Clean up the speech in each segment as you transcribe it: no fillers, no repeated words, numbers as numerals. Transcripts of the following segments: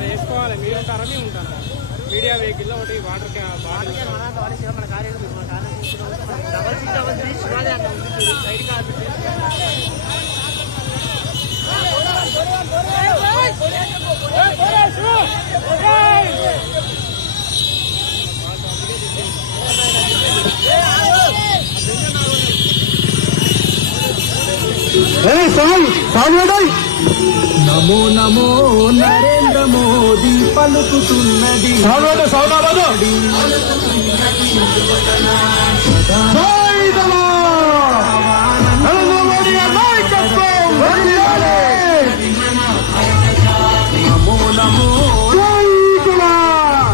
వేసుకోవాలి. మీరు ఉంటారా మేము ఉంటారా? మీడియా వెహికల్లో ఒకటి వాటర్ నమో నమో నరేంద్ర మోదీ పలుకుతున్నది నమో నమో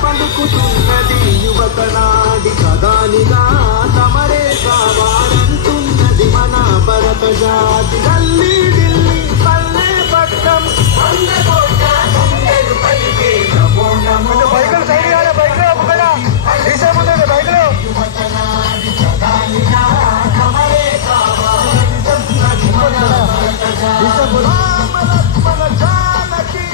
పలుకుతున్నది యువతనాడి ప్రధానిగా తమరే కావాలంటున్నది మన భరత జాతి. ఢిల్లీ ఢిల్లీ పల్లె పట్టం బైకులు సైడ్ బైకులు బైకులు యువతనాడి ప్రధానిగా తమరే కావాలంటున్నది మన భరత జాతి. రామ లక్ష్మణ జానకి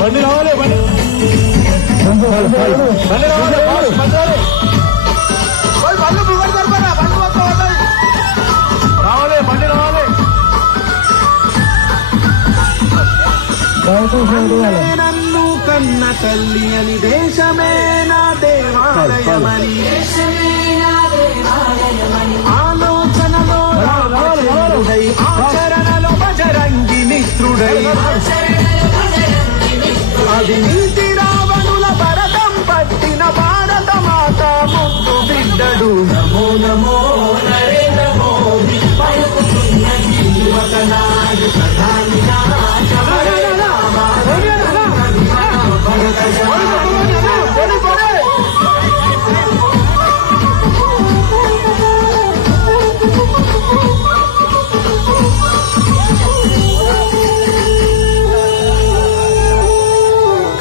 బండి రావాలి నన్ను కన్న తల్లి అని దేశమే నా దేవాలయమని ఆలోచనలో ఆచరణలో బజరంగి మిత్రుడై అది నీతి రావణుల భరతం పట్టిన భారత మాత ముందు బిడ్డడు. నమో నమో నరేంద్ర మోదీ పలుకుతున్నది యువతనాడి ప్రధానిగా భరత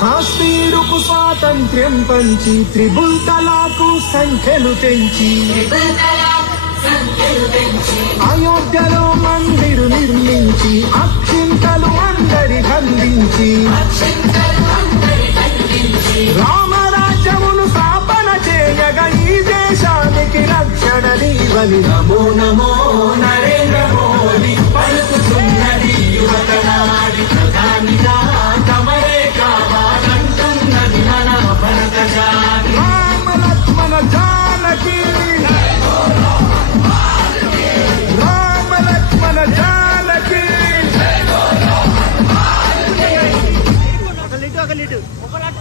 కాశ్మీరుకు స్వాతంత్ర్యం పంచి త్రిబుల్ తలాకు సంఖ్యలు పెంచి అయోధ్యలో మందిరు నిర్మించి అక్షింతలు అందరి అందించి రామరాజ్యమును స్థాపన చేయగా ఈ దేశానికి రక్షణ నీవని. నమో నమో నరేంద్ర మోదీ పలుకుతున్నది యువతనాడి ప్రధానిగా తమరే కావాలంటున్నది మన భరత జాతి. రామ లక్ష్మణ జానకి రామ లక్ష్మణ జానకి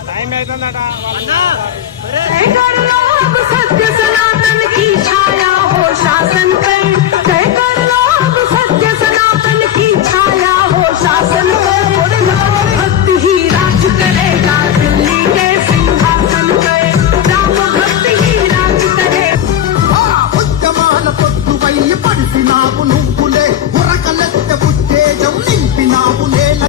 టైం అవుతుందట. सत्य सनातन की छाया हो शासन कर, कर लो सत्य सनातन की छाया हो शासन कर. भक्ति ही राज करेगा दिल्ली के सिंहासन पर, राम भक्ति ही राज करे. ఉద్యమాల పొద్దుపై పడిసినావు నువ్వులే ఉరకలెత్త ఉత్తేజం నింపినావు నేల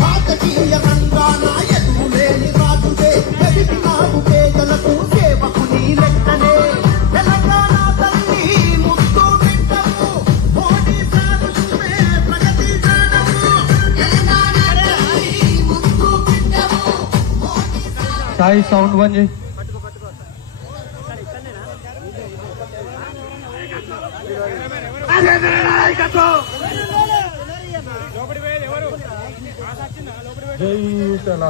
భారతీయ రంగాన ఎదురులేని రాజుదే ఎదిగినావు పేదలకు సేవకు నీ లెక్కనే. తెలంగాణ తల్లి ముద్దు బిడ్డము మోడీ సారు చూపే ప్రగతి జానము. తెలంగాణ తల్లి ముద్దు బిడ్డము మోడీ సారు. సాయి సౌండ్ బంద్ చేయి. జై తెలంగాణ.